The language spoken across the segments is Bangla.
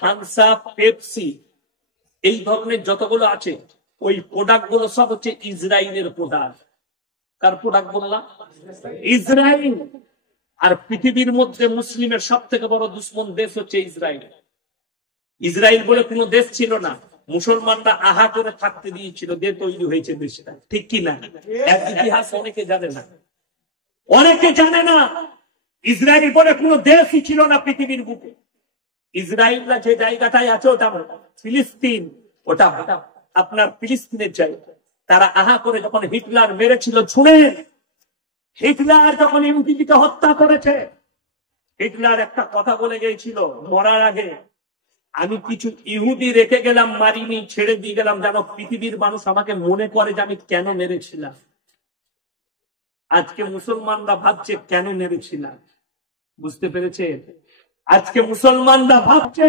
থামস আপ, পেপসি, এই ধরনের যতগুলো আছে ওই প্রোডাক্ট গুলো সব হচ্ছে ইসরায়েলের প্রোডাক্ট। কার প্রোডাক্ট বললাম? ইসরায়েল। আর পৃথিবীর মধ্যে মুসলিমের সব থেকে বড় দুশ্মন দেশ হচ্ছে ইসরায়েল। ইসরায়েল বলে কোনো দেশ ছিল না, মুসলমানরা আহা করে থাকতে দিয়েছিল, দিয়ে তৈরি হয়েছে দেশটা, ঠিক কি না? এক ইতিহাস অনেকে জানে না, অনেকে জানে না ইসরায়েল বলে কোনো দেশই ছিল না পৃথিবীর বুকে। ইসরায়েলরা যে জায়গাটায় আছে ওটা ফিলিস্তিন, ওটা আপনার ফিলিস্তিনের জায়গা। তারা আহা করে যখন হিটলার মেরেছিল ছুঁড়ে, হিটলার যখন ইহুদিকে হত্যা করেছে, হিটলার একটা কথা বলে গিয়েছিল মরার আগে, আমি কিছু ইহুদি রেখে গেলাম, মারিনি, ছেড়ে দিয়ে গেলাম, যেন পৃথিবীর মানুষ আমাকে মনে করে যে আমি কেন মেরেছিলাম। আজকে মুসলমানরা ভাবছে কেন মেরেছিলাম, বুঝতে পেরেছে? আজকে মুসলমানরা ভাবছে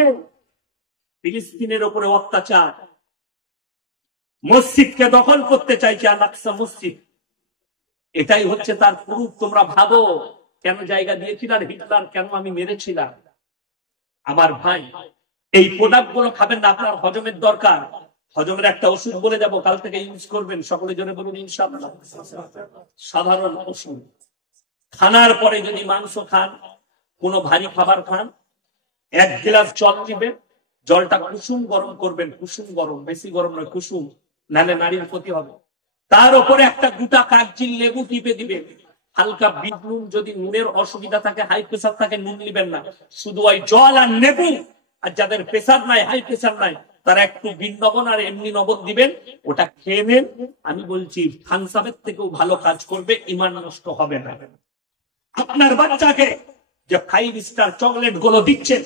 ফিলিস্তিনের উপরে অত্যাচার, মসজিদকে দখল করতে চাইছে, আল আকসা মসজিদ, এটাই হচ্ছে তার প্রুফ। তোমরা ভাবো কেন জায়গা দিয়েছিলাম হিটলার, কেন আমি মেরেছিলাম। আমার ভাই, এই প্রোডাক্ট গুলো খাবেন না, আপনার হজমের দরকার। হজমের একটা ওষুধ বলে যাব, কাল থেকে ইউজ করবেন, সকলে জনে বলুন ইনশাআল্লাহ। সাধারণ ওষুধ, খানার পরে যদি মাংস খান, কোনো ভারী খাবার খান, 1 গ্লাস জল দিবেন, জলটা কুসুম গরম করবেন, কুসুম গরম, বেশি গরম নয়, কুসুম, নাহলে নারীর ক্ষতি হবে। তার উপরে একটা গোটা কাগজি লেবু টিপে দিবেন, হালকা বিট নুন, যদি নুনের অসুবিধা থাকে, হাই প্রেসার থাকে, নুন নিবেন না, শুধু ওই জল আর লেবু। আর যাদের প্রেসার নাই, হাই প্রেসার নাই, তারা একটু বিট লবণ আর এমনি লবণ দিবেন, ওটা খেয়ে নেন। আমি বলছি থামস আপের থেকেও ভালো কাজ করবে, ঈমান নষ্ট হবে না। আপনার বাচ্চাকে যে 5 স্টার চকলেট গুলো দিচ্ছেন,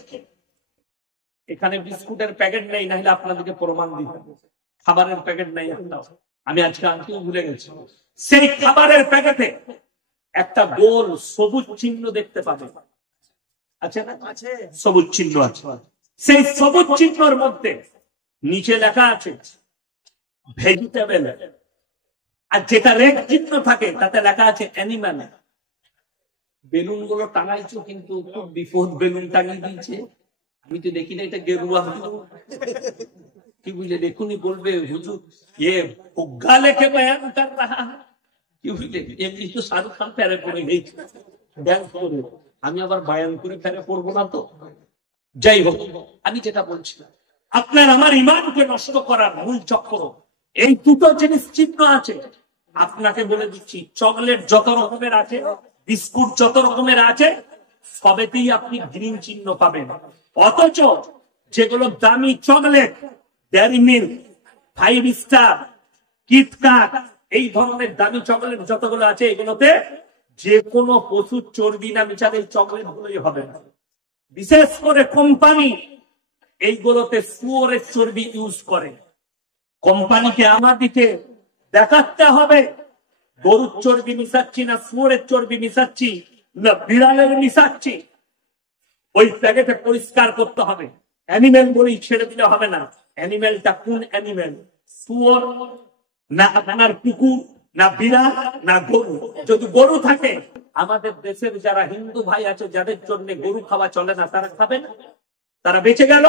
এখানে বিস্কুটের প্যাকেট নেই, না হলে আপনাদেরকে প্রমাণ দিতে হবে, খাবারের প্যাকেট নেই একটাও, আমি আজকে আনতেও ভুলে গেছি। সেই খাবারের প্যাকেটে একটা গোল সবুজ চিহ্ন দেখতে পাবেন, আছে না? সবুজ চিহ্ন আছে। সেই সবুজ চিহ্নের মধ্যে নিচে লেখা আছে ভেজিটেবল, আর যেটা রেড চিহ্ন থাকে তাতে লেখা আছে অ্যানিমাল। বেলুন গুলো টাঙাইছো, কিন্তু খুব বিপদ, বেলুন টাঙিয়ে দিয়েছে। আমি তো দেখি না এটা গেরুয়া, কি বুঝলে? দেখুনি বলবে হুজুর ये फुग्गा लेके बयान कर रहा है, কি বুঝলে? এমনি তো শাহরুখ খান প্যারে পড়ে গেছে ড্যান্স করে, আমি আবার বায়ান করে প্যারে পড়বো না তো। যাই হোক, আমি যেটা বলছিলাম, আপনার আমার ইমানকে নষ্ট করার মূল চক্র এই দুটো জিনিস চিহ্ন আছে। আপনাকে বলে দিচ্ছি, চকলেট যত রকমের আছে, বিস্কুট যত রকমের আছে, সবেতেই আপনি গ্রিন চিহ্ন পাবেন। অথচ যেগুলো দামি chocolate, dairy milk, 5 star, KitKat, এই ধরনের দামি চকলেট যতগুলো আছে, এগুলোতে যে কোনো পশুর চর্বি না মিশালে এই চকলেট গুলোই হবে না। বিশেষ করে কোম্পানি এইগুলোতে শুয়োরের চর্বি ইউজ করে। কোম্পানিকে আমাদেরকে দেখাতে হবে গরুর চর্বি মিশাচ্ছি না শুয়োরের চর্বি মিশাচ্ছি না বিড়ালের মিশাচ্ছি। ওই প্যাকেটে পরিষ্কার করতে হবে। অ্যানিমেল বলেই ছেড়ে দিলে হবে না। অ্যানিমেলটা কোন অ্যানিমেল? শুয়োর না আপনার কুকুর না বিড়াল না গরু? যদি গরু থাকে, আমাদের দেশের যারা হিন্দু ভাই আছে যাদের জন্য গরু খাওয়া চলে না, তারা খাবে না, তারা বেঁচে গেল,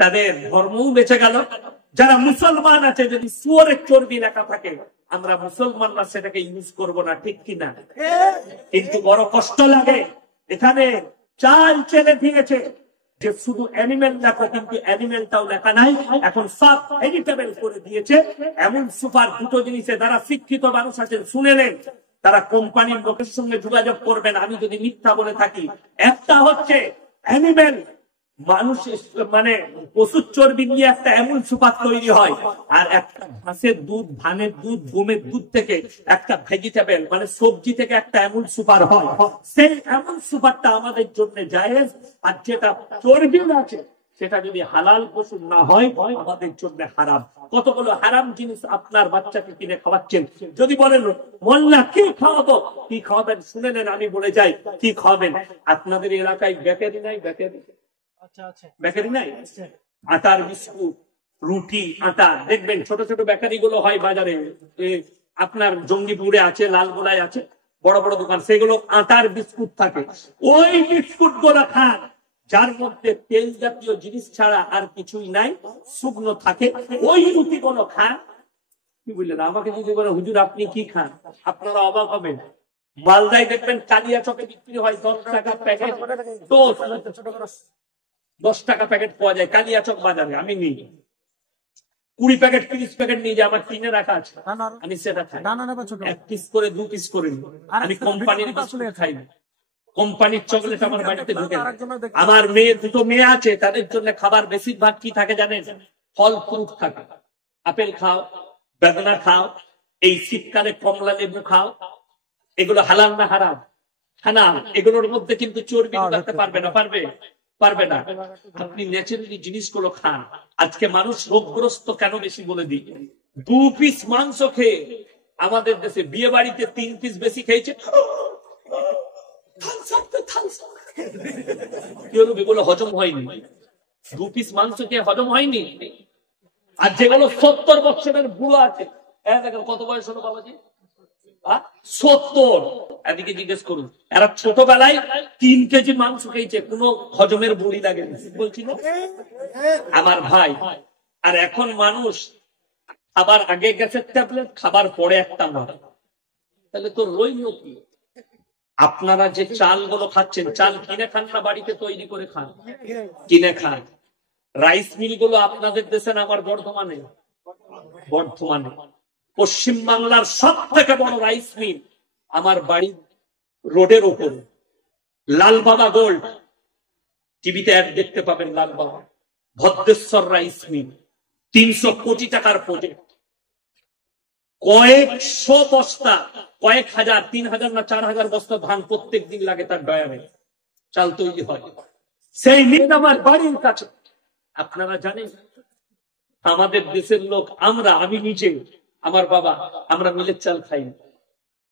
তাদের ধর্মও বেঁচে গেল। যারা মুসলমান আছে, যদি শুয়োরের চর্বি লেখা থাকে, আমরা মুসলমানরা সেটাকে ইউজ করব না, ঠিক কিনা? কিন্তু বড় কষ্ট লাগে, এখানে চাল চেলে দিয়েছে যে শুধু অ্যানিমেল লেখো, কিন্তু অ্যানিমেলটাও লেখা নাই, এখন সব ভেজিটেবল করে দিয়েছে। এমন সুপার দুটো জিনিসে যারা শিক্ষিত মানুষ আছেন শুনে নেন, তারা কোম্পানির লোকের সঙ্গে যোগাযোগ করবেন আমি যদি মিথ্যা বলে থাকি। একটা হচ্ছে অ্যানিমেল, মানুষ মানে পশুর চর্বি নিয়ে একটা এমন সুপার তৈরি হয়, আর একটা ঘাসের দুধ, ধানের দুধ, গমের দুধ থেকে একটা ভেজিটেবল মানে সবজি থেকে একটা এমন সুপার হয়। সেই এমন সুপারটা আমাদের জন্য জায়েজ, আর যেটা চর্বি আছে সেটা যদি হালাল পশু না হয় আমাদের জন্য হারাম। কতগুলো হারাম জিনিস আপনার বাচ্চাকে কিনে খাওয়াচ্ছেন। যদি বলেন মোল্লা কি খাওয়াবো, কি খাওয়াবেন শুনে নেন, আমি বলে যাই কি খাওয়াবেন। আপনাদের এলাকায় বেকারি নাই? বেকারি নাই? আটার বিস্কুট, রুটি, আটা, দেখবেন ছোট ছোট বেকারি গুলো হয় বাজারে, আপনার জঙ্গিপুরে আছে, লালগোলায় আছে, বড় বড় দোকান, সেগুলো আটার বিস্কুট থাকে। ওই বিস্কুট গুলো খান, যার মধ্যে তেল জাতীয় জিনিস ছাড়া আর কিছুই নাই, শুকনো থাকে, ওই রুটি গুলো খান। কি বললেন? আমাকে যদি বলে হুজুর আপনি কি খান, আপনারা অবাক হবেন। মালদায় দেখবেন কালিয়া চকে বিক্রি হয় 10 টাকা প্যাকেট, 10 টাকা প্যাকেট পাওয়া যায় কালিয়া চক বাজারে। আমি নিই 20 প্যাকেট 30 প্যাকেট নিয়ে যাই, আমার কিনে রাখা আছে, আমি সেটা খাই। 1 পিস করে 2 পিস করে নিই। আমি কোম্পানির খাই না, কোম্পানির চকলেট আমার বাড়িতে ঢুকে। আমার মেয়ে, 2টো মেয়ে আছে, তাদের জন্য খাবার বেশিরভাগ কি থাকে জানেন? ফল ফ্রুট থাকে। আপেল খাও, বেদানা খাও, এই শীতকালে কমলা লেবু খাও। এগুলো হালাল না হারাম? হালাল। এগুলোর মধ্যে কিন্তু চর্বি ঢুকাতে পারবে না, পারবে না। আপনি ন্যাচারালি জিনিসগুলো খান। আজকে মানুষ রোগগ্রস্ত কেন বেশি বলে দিই, 2 পিস মাংস খেয়ে আমাদের দেশে বিয়ে বাড়িতে 3 পিস বেশি খেয়েছে। এগুলো হজম হয়নি, 2 পিস মাংস খেয়ে হজম হয়নি। আর যেগুলো 70 বছরের বুড়ো আছে, কত বয়স হলো বাবাজি? 70। এদিকে জিজ্ঞেস করুন, এরা ছোটবেলায় 3 কেজি মাংস খেয়েছে, কোনো হজমের বড়ি লাগে বলছিল আমার ভাই। আর এখন মানুষ খাবার আগে গ্যাসের ট্যাবলেট, খাবার পরে একটা মার। তাহলে তো রইল কি? আপনারা যে চালগুলো খাচ্ছেন, চাল কিনে খান না বাড়িতে তৈরি করে খান? কিনে খান। রাইস মিল গুলো আপনাদের দেশে না আমার বর্ধমানে? পশ্চিম বাংলার সব থেকে বড় রাইস মিল আমার বাড়ির রোডের ওপর, লাল বাবা গোল্ড। টিভিতে অ্যাড দেখতে পাবেন, লাল বাবা ভদ্রেশ্বর রাইস মিল, 300 কোটি টাকার প্রজেক্ট। কয়েকশো বস্তা, কয়েক হাজার, 3000 না 4000 বস্তা ধান প্রত্যেক দিন লাগে তার ডয়ারে, চাল তৈরি হয়। সেই মিল আমার বাড়ির কাছে। আপনারা জানেন আমাদের দেশের লোক, আমি নিজে, আমার বাবা, আমরা মিলের চাল খাই না।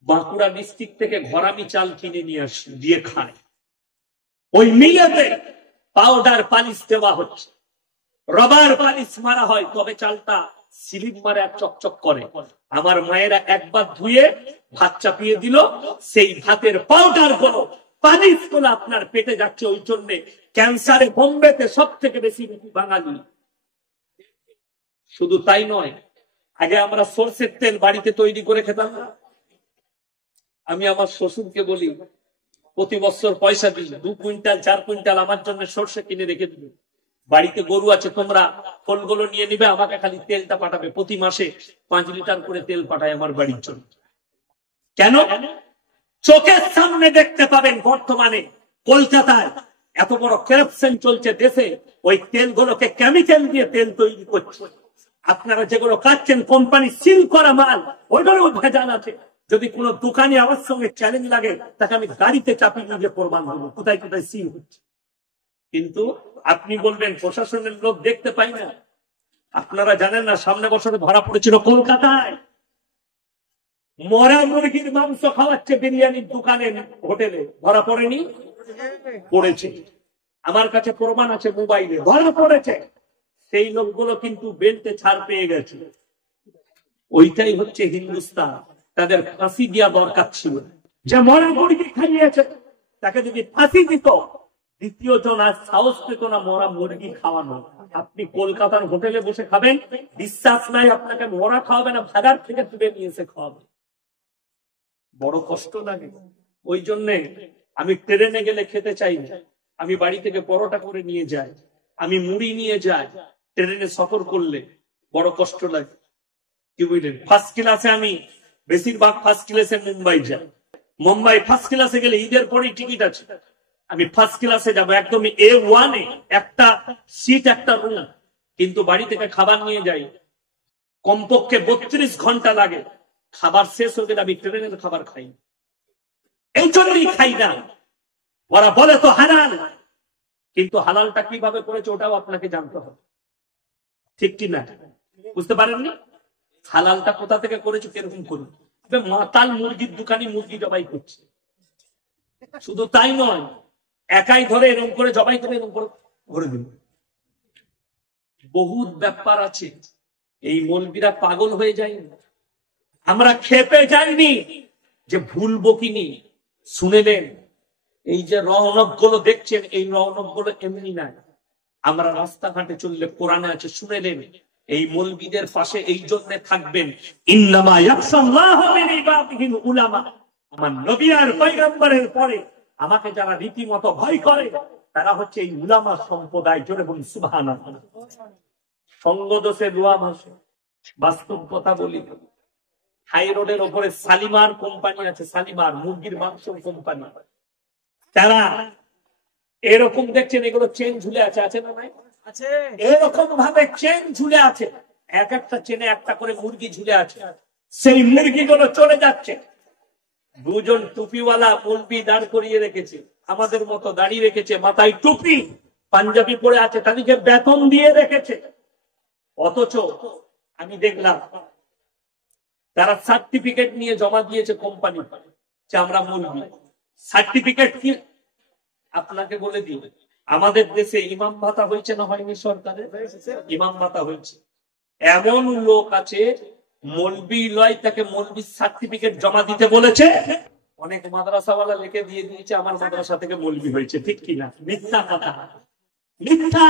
বাঁকুড়া ডিস্ট্রিক্ট থেকে ঘরামি চাল কিনে নিয়ে আসি, দিয়ে খাই। ওই মিলেতে পাউডার পালিশ দেওয়া হচ্ছে, রবার পালিশ মারা হয়, তবে চালটা স্লিপ মারে আর চকচক করে। আমার মায়েরা একবার ধুয়ে ভাত চাপিয়ে দিল, সেই ভাতের পাউডার গুলো, পালিশ গুলো আপনার পেটে যাচ্ছে। ওই জন্য ক্যান্সারে বোম্বেতে সব থেকে বেশি বাঙালি। শুধু তাই নয়, আগে আমরা সরষের তেল বাড়িতে তৈরি করে খেতাম না। আমি আমার শ্বশুরকে বলি, প্রতি বছর পয়সা দিই, 2 কুইন্টাল 4 কুইন্টাল আমার জন্য সরষে কিনে রেখে দিবে। বাড়িতে গরু আছে, তোমরা ফলগুলো নিয়ে নিবে, আমাকে খালি তেলটা পাঠাবে। প্রতি মাসে 5 লিটার করে তেল পাঠায় আমার বাড়ির জন্য। কেন? চোখের সামনে দেখতে পাবেন বর্তমানে কলকাতায় এত বড় করাপশন চলছে দেশে, ওই তেলগুলোকে কেমিক্যাল দিয়ে তেল তৈরি করছে। আপনারা যেগুলো খাচ্ছেন কোম্পানি সিল করা মাল, ওইগুলো ভেজাল আছে। যদি কোনো দোকানে আমার সঙ্গে চ্যালেঞ্জ লাগে, তাকে আমি গাড়িতে চাপিয়ে নিয়ে প্রমাণ দেবো কোথায় কোথায় সিল হচ্ছে। কিন্তু আপনি বলবেন প্রশাসনের লোক দেখতে পাই না। আপনারা জানেন না, সামনে বছরে ধরা পড়েছিল কলকাতায়, মরা মুরগির মাংস খাওয়াচ্ছে বিরিয়ানির দোকানে, হোটেলে। ধরা পড়েনি? পড়েছে। আমার কাছে প্রমাণ আছে, মোবাইলে ধরা পড়েছে। সেই লোকগুলো কিন্তু বেল্টে ছাড় পেয়ে গেছে। ওইটাই হচ্ছে হিন্দুস্তান। তাদের ফাঁসি দেওয়া দরকার ছিল। যে মরা মুরগি খাইয়েছে তাকে যদি ফাঁসি দিত, দ্বিতীয় জন আর সাহস পেত না মরা মুরগি খাওয়ানো। আপনি কলকাতার হোটেলে বসে খাবেন, বিশ্বাস নাই আপনাকে মরা খাওয়াবে না, ভাগার থেকে তুলে নিয়ে এসে খাওয়াবে। বড় কষ্ট লাগে। ওই জন্যে আমি ট্রেনে গেলে খেতে চাই না, আমি বাড়ি থেকে পরোটা করে নিয়ে যাই, আমি মুড়ি নিয়ে যাই। ট্রেনে সফর করলে বড় কষ্ট লাগে। কি বুঝলেন? ফার্স্ট ক্লাসে, আমি বেশিরভাগ ফার্স্ট ক্লাসে মুম্বাই যাই। মুম্বাই ফার্স্ট ক্লাসে গেলে ঈদের পরেই টিকিট আছে, আমি ফার্স্ট ক্লাসে যাবো, একদম A1 এ, একটা সিট একটা রুম। কিন্তু বাড়ি থেকে খাবার নিয়ে যাই, কমপক্ষে 32 ঘন্টা লাগে। খাবার শেষ হয়ে গেলে আমি ট্রেনের খাবার খাই। এই জন্যই খাই না। ওরা বলে তো হালাল, কিন্তু হালালটা কিভাবে করেছে ওটাও আপনাকে জানতে হবে, ঠিক কি না? বুঝতে পারেননি? হালালটা কোথা থেকে করেছে, কিরকম করুন। মাতাল মুরগির দোকানি মুরগি জবাই করছে। শুধু তাই নয়, একাই ধরে এরকম করে জবাই করে এরকম করে ভরে দিল। বহুত ব্যাপার আছে। এই মৌলবীরা পাগল হয়ে যায়নি, আমরা খেপে যাইনি যে ভুলবো কিনি। শুনে নেন, এই যে রৌনক গুলো দেখছেন, এই রৌনক গুলো এমনি নাই। আমরা রাস্তাঘাটে চললে কোরআনে আছে, শুনে নেন, এই মৌলবীদের পাশে এই জন্য থাকবেন, ইন্নামা ইয়াখশাল্লাহু মিন ইবাদিহিল উলামা। আমার নবী আর পয়গম্বরের পরে আমাকে যারা রীতিমতো ভয় করে তারা হচ্ছে এই উলামা সম্প্রদায়। জোরে বলুন সুবহানাল্লাহ। সঙ্গ দোষে দোয়া ভাসে, বাস্তব কথা বলি। হাই রোডের ওপরে শালিমার কোম্পানি আছে, শালিমার মুরগির মাংস কোম্পানি। তারা এরকম দেখছেন, এগুলো চেন ঝুলে আছে, আছে না নাই? এরকম ভাবে চেন ঝুলে আছে, এক একটা চেনে একটা করে মুরগি ঝুলে আছে। সেই মুরগিগুলো চলে যাচ্ছে, দুজন টুপিওয়ালা মৌলবি দাঁড় করিয়ে রেখেছে, আমাদের মতো দাঁড়িয়ে রেখেছে, মাথায় টুপি, পাঞ্জাবি পরে আছে, তাদেরকে বেতন দিয়ে রেখেছে। অথচ আমি দেখলাম তারা সার্টিফিকেট নিয়ে জমা দিয়েছে কোম্পানি, যে আমরা মৌলবি। সার্টিফিকেট কি? আপনাকে বলে দিই, আমাদের দেশে ইমাম ভাতা হয়েছে না হয়নি? সরকারের ইমাম ভাতা হয়েছে। এমন লোক আছে মৌলবি লয়, তাকে মৌলবি সার্টিফিকেট জমা দিতে বলেছে। অনেক মাদ্রাসাওয়ালা লিখে দিয়ে দিয়েছে আমার মাদ্রাসা থেকে মৌলবি হয়েছে। ঠিক কিনা? মিথ্যা কথা, মিথ্যা।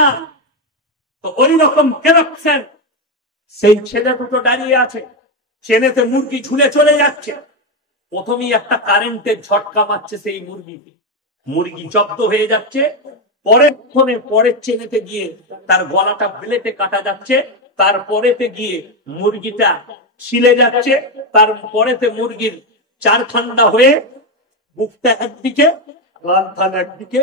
তো ওই রকম কেরকছেন, সেই ছেলে দুটো দাঁড়িয়ে আছে, চেনেতে মুরগি ঝুলে চলে যাচ্ছে। প্রথমেই একটা কারেন্টের ঝটকা মারছে সেই মুরগিকে, মুরগি জব্দ হয়ে যাচ্ছে। পরের চেনেতে গিয়ে তার গলাটা ব্লেডে কাটা যাচ্ছে, তারপরেতে গিয়ে মুরগিটা ছিলে যাচ্ছে, তারপরেতে মুরগির চার ঠান্ডা হয়ে বুকটা একদিকে, রান একদিকে।